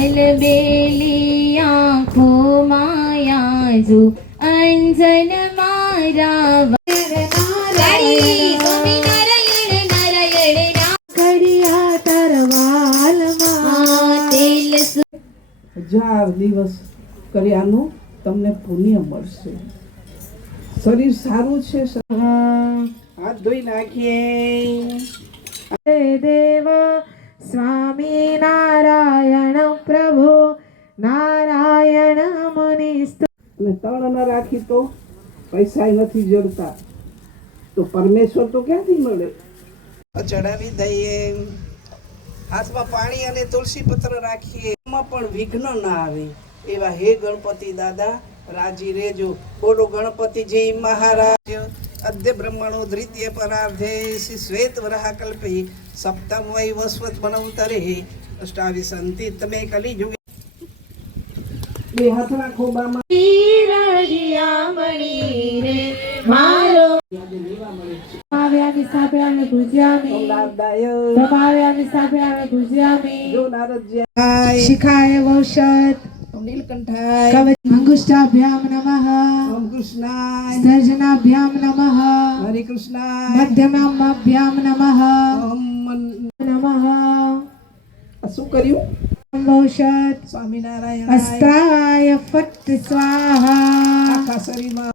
अलबेली आँखों मायाजू अंजन मारा હજાર દિવસ કર્યાનું તમને પુણ્ય મળશે. શરીર સારું છે. હાથ ધોઈ નાખીએ. દેવ સ્વામી નારાયણ પ્રભુ નારાયણ મુનિ. અને તણ ન રાખી તો પૈસા નથી જડતા, તો પરમેશ્વર તો ક્યાંથી મળે? ચડાવી દઈએ. હાથમાં પાણી અને તુલસી પત્ર રાખીએ. એમાં પણ વિઘ્ન ના આવે એવા હે ગણપતિ દાદા રાજી રેજો. બોલો ગણપતિજી મહારાજ. અદ્ય બ્રહ્મણો દ્વિતીય પરાર્ધે શ્રી શ્વેત વરાહ કલ્પે સપ્તમ વૈ વસ્વત બનવતરે અષ્ટાવી સંતિ તમે કલી જુગે. બે હાથના ખોબામાં મારો આવ્યા સાબે ભૂજ્યામી દબાવ્યા સાબે ભૂજ્યામી જો નારદજી શિખાય વૌષત નીલકંઠાય અંગુષ્ટાભ્યામ નમઃ ઓમ કૃષ્ણાય સર્જનાભ્યામ નમઃ હરે કૃષ્ણાય મધ્યમાભ્યામ નમઃ ઓમ નમઃ. શું કર્યું? વૌષત સ્વામિનારાયણ અષ્ટાય ફટ સ્વાહા. આખા શરીરમાં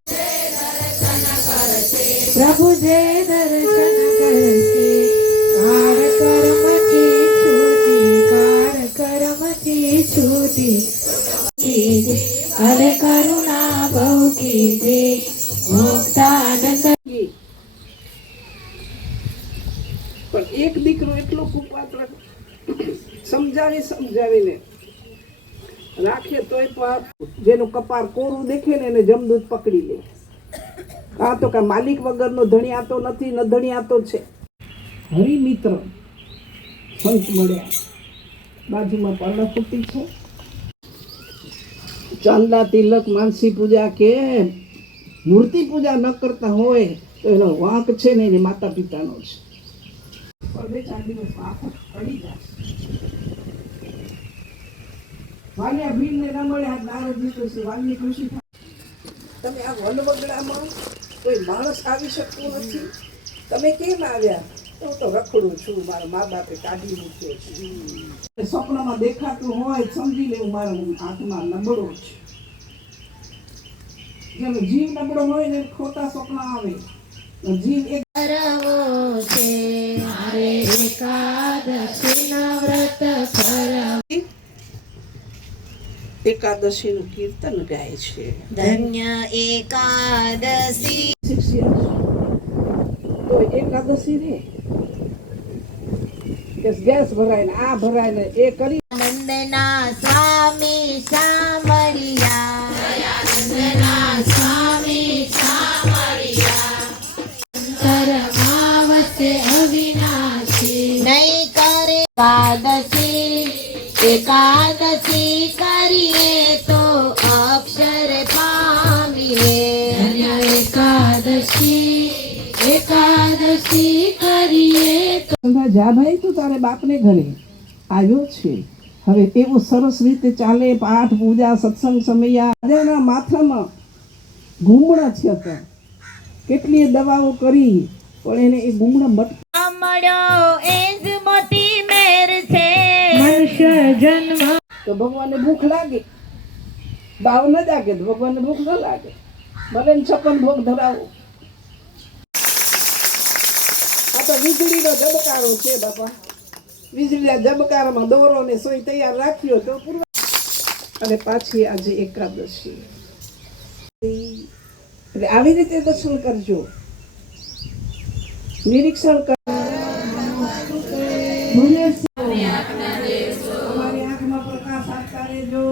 પ્રભુ જે દર્શન કરશે કાર કર્મથી છૂટી હરે કરુણા બહુ કીધી મુક્તાનંદ. પણ એક દીકરો એટલો કુપાત્ર સમજાવીને રાખે તોય પાપ. જેનું કપાર કોરું દેખે ને એને જમદૂત પકડી લે. આ તો કા માલિક વગરનો ધણિયાતો નથી, ન ધણિયાતો છે. હરિમિત્ર સંત મળ્યા. બાજુમાં પર્ણકુટી છે. ચાંદા તિલક માનસી પૂજા કે મૂર્તિ પૂજા ન કરતા હોય તો એનો વાંક છે ને એની માતા પિતાનો છે. બે ચાર દિવસ આંખો પડી જાય. વાલિયા ભીડને ન મળ્યા નારદજી તો વાલની ખુશી થાય. તમે આ વનવગડામાં કોઈ માણસ આવી શકતું નથી. તમે કેમ આવ્યા? હું તો રખડું છું, મારા મા બાપે કાઢી મૂક્યો છે. સ્વપ્નમાં દેખાતું હોય સમજી લેવું મારા આત્મા નબળો છે. જેનો જીવ નબળો હોય ને ખોટા સ્વપ્ન આવે. જીવ એક છે મારે એકાદશીના વ્રત કરવું. એકાદશીનું કીર્તન ગાય છે. ધન્ય એકાદશી તો એકાદશી રે ગેસ ભરાય ને આ ભરાય ને એ કરી. નંદના સ્વામી શામળિયા સ્વામી ધર્માવસે અવિનાશી નહીં કરે એકાદશી કરીએ તો અક્ષર પામીએ. એકાદશી કરીએ તો. જા ભાઈ તું તારે બાપને ઘરે આવ્યો છે. હવે એવું સરસ રીતે ચાલે પાઠ પૂજા સત્સંગ સમયા. રાજાના માથામાં ઘૂમડા છે. હતા કેટલી દવાઓ કરી પણ એને એ ઘૂમડા મળ્યો એ જ મોટી મેર છે. મનુષ્ય જન્મ તો ભગવાનને ભૂખ લાગે, ભાવ ન જાગે તો ભગવાનને ભૂખ ન લાગે. ભલે 56 ભોગ ધરાવો. આ તો વીજળીનો ધબકારો છે બાપા. વીજળીના ધબકારામાં દોરો ને સોય તૈયાર રાખ્યો તો પૂર્વ. અને પાછી આજે એકાદશી. એટલે આવી રીતે દર્શન કરજો, નિરીક્ષણ કર. તમારી આંખમાં પ્રકાશ આપતા રહેજો.